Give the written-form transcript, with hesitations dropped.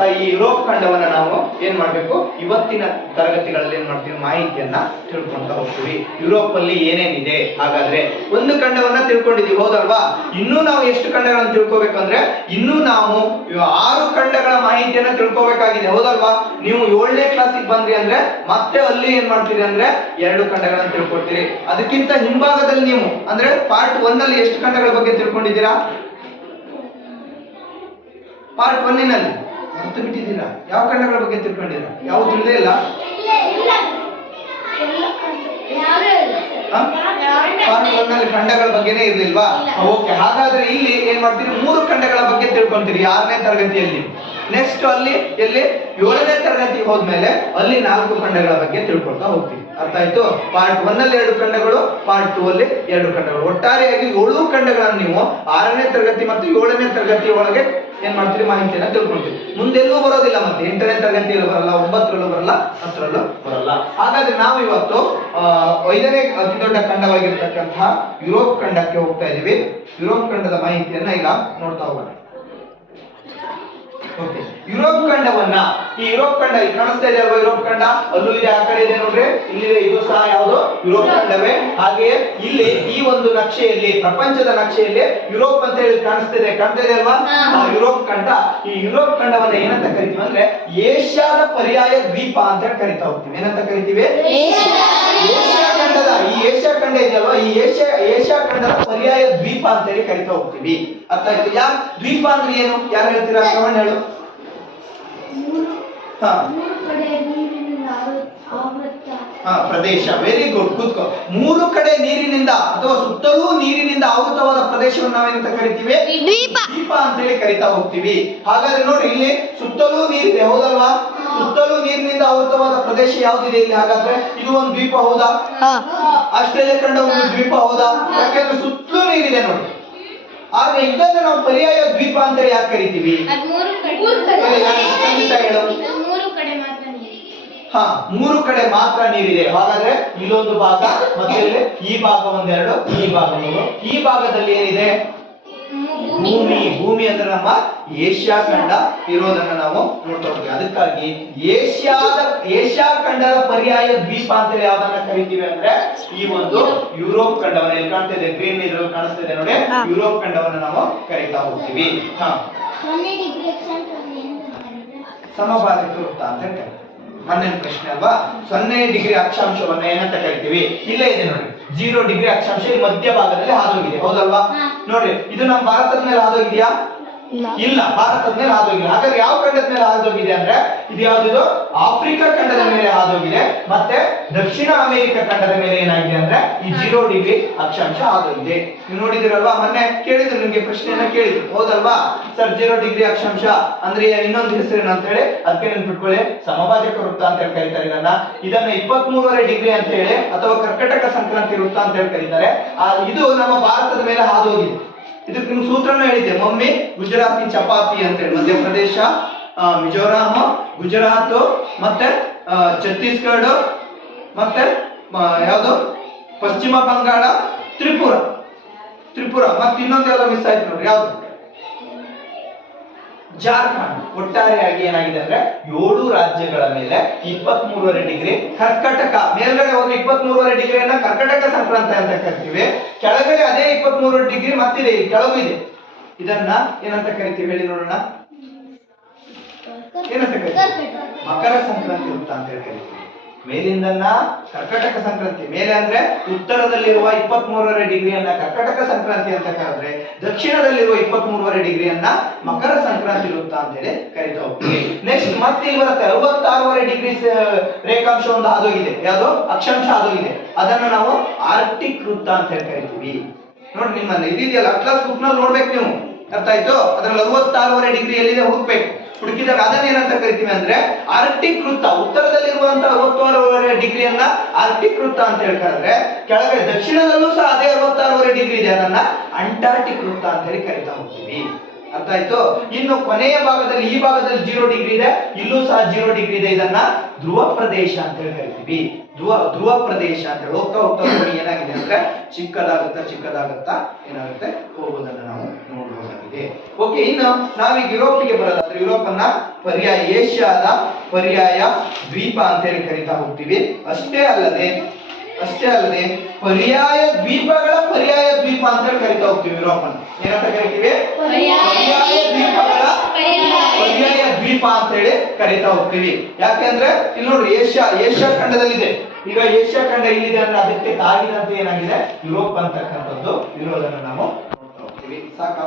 ಇರುವಂತಹ ಈ ಯುರೋಪ್ ಖಂಡವನ್ನ ನಾವು ಏನ್ ಮಾಡ್ಬೇಕು, ಇವತ್ತಿನ ತರಗತಿಗಳಲ್ಲಿ ಏನ್ ಮಾಡ್ತೀವಿ, ಮಾಹಿತಿಯನ್ನ ತಿಳ್ಕೊಂತ ಹೋಗ್ತೀವಿ. ಯುರೋಪ್ ಅಲ್ಲಿ ಏನೇನಿದೆ. ಹಾಗಾದ್ರೆ ಒಂದು ಖಂಡವನ್ನ ತಿಳ್ಕೊಂಡಿದೀವಿ, ಹೌದಲ್ವಾ? ಇನ್ನೂ ನಾವು ಎಷ್ಟು ಖಂಡಗಳನ್ನು ತಿಳ್ಕೊಬೇಕಂದ್ರೆ ಇನ್ನೂ ನಾವು 6 ಖಂಡಗಳ ಮಾಹಿತಿಯನ್ನ ತಿಳ್ಕೊಬೇಕಾಗಿದೆ, ಹೌದಲ್ವಾ? ನೀವು 7ನೇ ಕ್ಲಾಸಿಗೆ ಬಂದ್ರಿ ಅಂದ್ರೆ ಮತ್ತೆ ಅಲ್ಲಿ ಏನ್ ಮಾಡ್ತೀರಿ ಅಂದ್ರೆ 2 ಖಂಡಗಳನ್ನು ತಿಳ್ಕೊಳ್ತೀರಿ. ಅದಕ್ಕಿಂತ ಹಿಂಭಾಗದಲ್ಲಿ ನೀವು ಅಂದ್ರೆ ಪಾರ್ಟ್ 1 ಅಲ್ಲಿ ಎಷ್ಟು ಖಂಡಗಳ ಬಗ್ಗೆ ತಿಳ್ಕೊಂಡಿದ್ದೀರಾ? ಪಾರ್ಟ್ 1 ನಲ್ಲಿ ಮರೆತು ಬಿಟ್ಟಿದ್ದೀರಾ? ಯಾವ ಖಂಡಗಳ ಬಗ್ಗೆ ತಿಳ್ಕೊಂಡಿದ್ದೀರಾ? ಯಾವ ತಿಳಿದೇ ಇಲ್ಲ? ಪಾರ್ಟ್ 1 ನಲ್ಲಿ ಖಂಡಗಳ ಬಗ್ಗೆನೇ ಇರ್ಲಿಲ್ವಾ? ಓಕೆ, ಹಾಗಾದ್ರೆ ಇಲ್ಲಿ ಏನ್ ಮಾಡ್ತೀರಿ, 3 ಖಂಡಗಳ ಬಗ್ಗೆ ತಿಳ್ಕೊಂತೀರಿ 6ನೇ ತರಗತಿಯಲ್ಲಿ. ನೆಕ್ಸ್ಟ್ ಅಲ್ಲಿ ಎಲ್ಲಿ 7ನೇ ತರಗತಿಗೆ ಹೋದ್ಮೇಲೆ ಅಲ್ಲಿ 4 ಖಂಡಗಳ ಬಗ್ಗೆ ತಿಳ್ಕೊಳ್ತಾ ಹೋಗ್ತೀವಿ. ಅರ್ಥ ಆಯ್ತು? ಪಾರ್ಟ್ 1 ಅಲ್ಲಿ 2 ಖಂಡಗಳು, ಪಾರ್ಟ್ 2 ಅಲ್ಲಿ 2 ಖಂಡಗಳು, ಒಟ್ಟಾರೆಯಾಗಿ 7 ಖಂಡಗಳನ್ನು ನೀವು 6ನೇ ತರಗತಿ ಮತ್ತು 7ನೇ ತರಗತಿ ಒಳಗೆ ಏನ್ ಮಾಡ್ತೀರಿ, ಮಾಹಿತಿಯನ್ನ ತಿಳ್ಕೊಂತೀವಿ. ಮುಂದೆಲ್ಲೂ ಬರೋದಿಲ್ಲ, ಮತ್ತೆ 8ನೇ ತರಗತಿಯಲ್ಲೂ ಬರಲ್ಲ, 9ರಲ್ಲೂ ಬರಲ್ಲ, 10ರಲ್ಲೂ ಬರಲ್ಲ. ಹಾಗಾದ್ರೆ ನಾವು ಇವತ್ತು 5ನೇ ಅತಿ ದೊಡ್ಡ ಖಂಡವಾಗಿರ್ತಕ್ಕಂತಹ ಯುರೋಪ್ ಖಂಡಕ್ಕೆ ಹೋಗ್ತಾ ಇದೀವಿ. ಯುರೋಪ್ ಖಂಡದ ಮಾಹಿತಿಯನ್ನ ಈಗ ನೋಡ್ತಾ ಹೋಗೋಣ. ಓಕೆ, ಯುರೋಪ್ ಖಂಡವನ್ನ, ಈ ಯುರೋಪ್ ಖಂಡ ಇಲ್ಲಿ ಕಾಣಿಸ್ತಾ ಇದೆ ಅಲ್ವಾ? ಯುರೋಪ್ ಖಂಡ ಅಲ್ಲೂ ಇದೆ, ಆ ಕಡೆ ಇದೆ ನೋಡ್ರಿ, ಇಲ್ಲಿದೆ, ಇದು ಸಹ ಯಾವುದು ಯುರೋಪ್ ಖಂಡವೇ. ಹಾಗೆಯೇ ಇಲ್ಲಿ ಈ ಒಂದು ನಕ್ಷೆಯಲ್ಲಿ, ಪ್ರಪಂಚದ ನಕ್ಷೆಯಲ್ಲಿ ಯುರೋಪ್ ಅಂತ ಹೇಳಿ ಕಾಣಿಸ್ತಾ ಇದೆ ಅಲ್ವಾ? ಯುರೋಪ್ ಖಂಡ. ಈ ಯುರೋಪ್ ಖಂಡವನ್ನ ಏನಂತ ಕರಿತೀವಿ ಅಂದ್ರೆ ಏಷ್ಯಾದ ಪರ್ಯಾಯ ದ್ವೀಪ ಅಂತ ಕರಿತಾ ಹೋಗ್ತೀವಿ. ಏನಂತ ಕರಿತೀವಿ? ಏಷ್ಯಾ ಖಂಡದ, ಈ ಏಷ್ಯಾ ಖಂಡ ಇದೆಯಲ್ವಾ, ಈ ಏಷ್ಯಾ ಖಂಡದ ಪರ್ಯಾಯ ದ್ವೀಪ ಅಂತ ಹೇಳಿ ಕರಿತಾ ಹೋಗ್ತೀವಿ. ಅರ್ಥ ಆಯ್ತು? ಯಾರು ದ್ವೀಪ ಅಂದ್ರೆ ಏನು, ಯಾರು ಹೇಳ್ತೀರಾ? ಶ್ರವಣ್ ಹೇಳು. ಪ್ರದೇಶ. ವೆರಿ ಗುಡ್, ಕೂತ್ಕೋ. 3 ಕಡೆ ನೀರಿನಿಂದ ಅಥವಾ ಸುತ್ತಲೂ ನೀರಿನಿಂದ ಆವೃತವಾದ ಪ್ರದೇಶವನ್ನು ನಾವೇನಂತ ಕರಿತೀವಿ? ದ್ವೀಪ ಅಂತ ಹೇಳಿ ಕರಿತಾ ಹೋಗ್ತೀವಿ. ಹಾಗಾದ್ರೆ ನೋಡಿ, ಇಲ್ಲಿ ಸುತ್ತಲೂ ನೀರಿದೆ, ಹೌದಲ್ವಾ? ಸುತ್ತಲೂ ನೀರಿನಿಂದ ಆವೃತವಾದ ಪ್ರದೇಶ ಯಾವ್ದಿದೆ ಇಲ್ಲಿ? ಹಾಗಾದ್ರೆ ಇದು ಒಂದು ದ್ವೀಪ, ಹೌದಾ? ಆಸ್ಟ್ರೇಲಿಯಾ ಖಂಡ ಒಂದು ದ್ವೀಪ, ಹೌದಾ? ಯಾಕೆಂದ್ರೆ ಸುತ್ತಲೂ ನೀರಿದೆ ನೋಡಿ. ಆದ್ರೆ ಇದನ್ನು ನಾವು ಪರ್ಯಾಯ ದ್ವೀಪ ಅಂತ ಹೇಳಿ ಯಾಕೆ ಕರಿತೀವಿ? ಹಾ, 3 ಕಡೆ ಮಾತ್ರ ನೀರಿದೆ. ಹಾಗಾದ್ರೆ ಇಲ್ಲೊಂದು ಭಾಗ, ಮತ್ತೆ ಇಲ್ಲಿ ಈ ಭಾಗ ಒಂದೆರಡು, ಈ ಭಾಗ ಮೂರು. ಈ ಭಾಗದಲ್ಲಿ ಏನಿದೆ? ಭೂಮಿ ಅಂದ್ರೆ ನಮ್ಮ ಏಷ್ಯಾ ಖಂಡ ಇರೋದನ್ನ ನಾವು ನೋಡ್ತಾ ಹೋಗ್ತೀವಿ. ಅದಕ್ಕಾಗಿ ಏಷ್ಯಾ ಖಂಡದ ಪರ್ಯಾಯ ದ್ವೀಪ ಅಂತ ಯಾವ್ದನ್ನ ಕರಿತೀವಿ ಅಂದ್ರೆ ಈ ಒಂದು ಯುರೋಪ್ ಖಂಡವನ್ನ, ಇಲ್ಲಿ ಕಾಣ್ತಾ ಇದೆ, ಗ್ರೀನ್ ಇದ್ರಲ್ಲಿ ಕಾಣಿಸ್ತಾ ಇದೆ ನೋಡಿ, ಯುರೋಪ್ ಖಂಡವನ್ನ ನಾವು ಕರಿತಾ ಹೋಗ್ತೀವಿ. ಸಮಭಾಜಕ ವೃತ್ತ ಅಂತ ಹೇಳ್ತಾರೆ. ಮೊನ್ನೆ ಪ್ರಶ್ನೆ ಅಲ್ವಾ? 0 ಡಿಗ್ರಿ ಅಕ್ಷಾಂಶವನ್ನ ಏನಂತ ಕರಿತೀವಿ? ಇಲ್ಲೇ ಇದೆ ನೋಡಿ, 0 ಡಿಗ್ರಿ ಅಕ್ಷಾಂಶ ಈ ಮಧ್ಯ ಭಾಗದಲ್ಲಿ ಹಾದೋಗಿದೆ, ಹೌದಲ್ವಾ? ನೋಡ್ರಿ, ಇದು ನಮ್ಮ ಭಾರತದ ಮೇಲೆ ಹಾದೋಗಿದೆಯಾ? ಇಲ್ಲ, ಭಾರತದ ಮೇಲೆ ಹಾದೋಗಿಲ್ಲ. ಹಾಗಾದ್ರೆ ಯಾವ ಖಂಡದ ಮೇಲೆ ಹಾದೋಗಿದೆ ಅಂದ್ರೆ ಇದು ಯಾವ್ದು? ಆಫ್ರಿಕಾ ಖಂಡದ ಮೇಲೆ ಹಾದೋಗಿದೆ. ಮತ್ತೆ ದಕ್ಷಿಣ ಅಮೆರಿಕ ಖಂಡದ ಮೇಲೆ ಏನಾಗಿದೆ ಅಂದ್ರೆ ಈ 0 ಡಿಗ್ರಿ ಅಕ್ಷಾಂಶ ಹಾದೋಗಿದೆ. ನೀವು ನೋಡಿದಿರಲ್ವಾ? ಮೊನ್ನೆ ಕೇಳಿದ್ರು, ನಿಮ್ಗೆ ಪ್ರಶ್ನೆಯನ್ನ ಕೇಳಿದ್ರು, ಹೌದಲ್ವಾ? ಸರ್, 0 ಡಿಗ್ರಿ ಅಕ್ಷಾಂಶ ಅಂದ್ರೆ ಇನ್ನೊಂದು ಹೆಸರೇನು ಅಂತ ಹೇಳಿ ಅದಕ್ಕೆ ನೆನ್ಪಿಟ್ಕೊಳ್ಳಿ, ಸಮಭಾಜಕ ವೃತ್ತ ಅಂತ ಹೇಳಿ ಕರೀತಾರೆ ಇದನ್ನ 23.5 ಡಿಗ್ರಿ ಅಂತ ಹೇಳಿ ಅಥವಾ ಕರ್ಕಟಕ ಸಂಕ್ರಾಂತಿ ವೃತ್ತ ಅಂತ ಹೇಳಿ ಕರೀತಾರೆ. ಇದು ನಮ್ಮ ಭಾರತದ ಮೇಲೆ ಹಾದೋಗಿದೆ. ಇದಕ್ಕೆ ನಿಮ್ಗೆ ಸೂತ್ರನ ಹೇಳಿದ್ದೆ, ಮಮ್ಮಿ ಗುಜರಾತಿ ಚಪಾತಿ ಅಂತ ಹೇಳಿ. ಮಧ್ಯಪ್ರದೇಶ, ಮಿಜೋರಾಂ, ಗುಜರಾತ್, ಮತ್ತೆ ಛತ್ತೀಸ್ಗಢ, ಮತ್ತೆ ಯಾವುದು ಪಶ್ಚಿಮ ಬಂಗಾಳ, ತ್ರಿಪುರ, ಮತ್ತೆ ಇನ್ನೊಂದು ಯಾವ್ದೋ ಮಿಸ್ ಆಯ್ತು ನೋಡ್ರಿ, ಯಾವ್ದು? ಜಾರ್ಖಂಡ್. ಒಟ್ಟಾರೆಯಾಗಿ ಏನಾಗಿದೆ ಅಂದ್ರೆ 7 ರಾಜ್ಯಗಳ ಮೇಲೆ 23.5 ಡಿಗ್ರಿ ಕರ್ಕಟಕ. ಮೇಲ್ಗಡೆ ಹೋಗಿ 23.5 ಡಿಗ್ರಿಯನ್ನ ಕರ್ಕಟಕ ಸಂಕ್ರಾಂತಿ ಅಂತ ಕರಿತೀವಿ. ಕೆಳಗಡೆ ಅದೇ 23 ಡಿಗ್ರಿ ಮತ್ತಿದೆ, ಕೆಳಗೂ ಇದೆ. ಇದನ್ನ ಏನಂತ ಕರಿತೀವಿ ಹೇಳಿ ನೋಡೋಣ? ಏನಂತ ಕರಿತೀವಿ? ಮಕರ ಸಂಕ್ರಾಂತಿ ವೃತ್ತ ಅಂತ ಹೇಳಿ ಕರಿತೀವಿ. ಮೇಲಿಂದನ್ನ ಕರ್ಕಟಕ ಸಂಕ್ರಾಂತಿ, ಮೇಲೆ ಅಂದ್ರೆ ಉತ್ತರದಲ್ಲಿರುವ 23.5 ಡಿಗ್ರಿಯನ್ನ ಕರ್ಕಟಕ ಸಂಕ್ರಾಂತಿ ಅಂತ ಕರೆದ್ರೆ, ದಕ್ಷಿಣದಲ್ಲಿರುವ 23.5 ಡಿಗ್ರಿಯನ್ನ ಮಕರ ಸಂಕ್ರಾಂತಿ ವೃತ್ತ ಅಂತ ಹೇಳಿ ಕರಿತಾ ಹೋಗ್ತೀವಿ. ನೆಕ್ಸ್ಟ್ ಮತ್ತೆ ಇಲ್ಲಿ ಬರುತ್ತೆ 66.5 ಡಿಗ್ರಿ ರೇಖಾಂಶ ಒಂದು ಹಾದೋಗಿದೆ, ಯಾವುದು ಅಕ್ಷಾಂಶ ಹಾದೋಗಿದೆ. ಅದನ್ನ ನಾವು ಆರ್ಕ್ಟಿಕ್ ವೃತ್ತ ಅಂತ ಹೇಳಿ ಕರಿತೀವಿ. ನೋಡಿ, ನಿಮ್ಮನ್ನ ಇದೆಯಲ್ಲ ಅಟ್ಲಾಸ್ ಬುಕ್ ನಲ್ಲಿ ನೋಡ್ಬೇಕು ನೀವು, ಅರ್ಥ ಆಯ್ತು? ಅದ್ರಲ್ಲಿ 66.5 ಡಿಗ್ರಿ ಎಲ್ಲಿದೆ ಹುಡುಕ್ಬೇಕು. ಹುಡುಕಿದಾಗ ಅದನ್ನ ಏನಂತ ಕರಿತೀವಿ ಅಂದ್ರೆ ಆರ್ಕ್ಟಿಕ್ ವೃತ್ತ. ಉತ್ತರದಲ್ಲಿರುವಂತಹ 66.5 ಡಿಗ್ರಿಯನ್ನ ಆರ್ಕ್ಟಿಕ್ ವೃತ್ತ ಅಂತ ಹೇಳ್ತಾರೆ. ಕೆಳಗಡೆ ದಕ್ಷಿಣದಲ್ಲೂ ಸಹ ಅದೇ 66.5 ಡಿಗ್ರಿ ಇದೆ, ಅದನ್ನ ಅಂಟಾರ್ಟಿಕ್ ವೃತ್ತ ಅಂತ ಹೇಳಿ ಕರಿತಾ ಹೋಗ್ತೀವಿ. ಅರ್ಥ ಆಯ್ತು? ಇನ್ನು ಕೊನೆಯ ಭಾಗದಲ್ಲಿ, ಈ ಭಾಗದಲ್ಲಿ 0 ಡಿಗ್ರಿ ಇದೆ, ಇಲ್ಲೂ ಸಹ 0 ಡಿಗ್ರಿ ಇದೆ. ಇದನ್ನ ಧ್ರುವ ಪ್ರದೇಶ ಅಂತ ಹೇಳಿ ಕರಿತೀವಿ. ಧ್ರುವ ಪ್ರದೇಶ ಅಂತ ಹೇಳಿ ಹೋಗ್ತಾ ಏನಾಗಿದೆ ಅಂದ್ರೆ ಚಿಕ್ಕದಾಗುತ್ತಾ ಏನಾಗುತ್ತೆ ಹೋಗೋದನ್ನ ನಾವು ನೋಡಬಹುದಾಗಿದೆ. ಆಗಿದೆ. ಓಕೆ, ಇನ್ನು ನಾವೀಗ ಯುರೋಪಿಗೆ ಬರೋದಾದ್ರೆ ಯುರೋಪ್ ಅನ್ನ ಪರ್ಯಾಯ ಏಷ್ಯಾದ ಪರ್ಯಾಯ ದ್ವೀಪ ಅಂತ ಹೇಳಿ ಕರಿತಾ ಹೋಗ್ತೀವಿ. ಅಷ್ಟೇ ಅಲ್ಲದೆ ಪರ್ಯಾಯ ದ್ವೀಪಗಳ ಪರ್ಯಾಯ ದ್ವೀಪ ಅಂತ ಹೇಳಿ ಕರಿತಾ ಹೋಗ್ತೀವಿ. ಯುರೋಪ್ ಅನ್ನು ಏನಂತ ಕರಿತೀವಿ? ಪರ್ಯಾಯ ದ್ವೀಪಗಳ ಪರ್ಯಾಯ ದ್ವೀಪ ಅಂತ ಹೇಳಿ ಕರಿತಾ ಹೋಗ್ತೀವಿ. ಯಾಕೆಂದ್ರೆ ಇಲ್ಲಿ ನೋಡ್ರಿ ಏಷ್ಯಾ ಖಂಡದಲ್ಲಿದೆ. ಈಗ ಏಷ್ಯಾ ಖಂಡ ಇಲ್ಲಿದೆ ಅಂದ್ರೆ ಅದಕ್ಕೆ ತಾಗಿದಂತೆ ಏನಾಗಿದೆ ಯುರೋಪ್ ಅಂತಕ್ಕಂಥದ್ದು ಇರೋದನ್ನ ನಾವು ನೋಡ್ತಾ ಹೋಗ್ತೀವಿ. ಸಾಕಾ?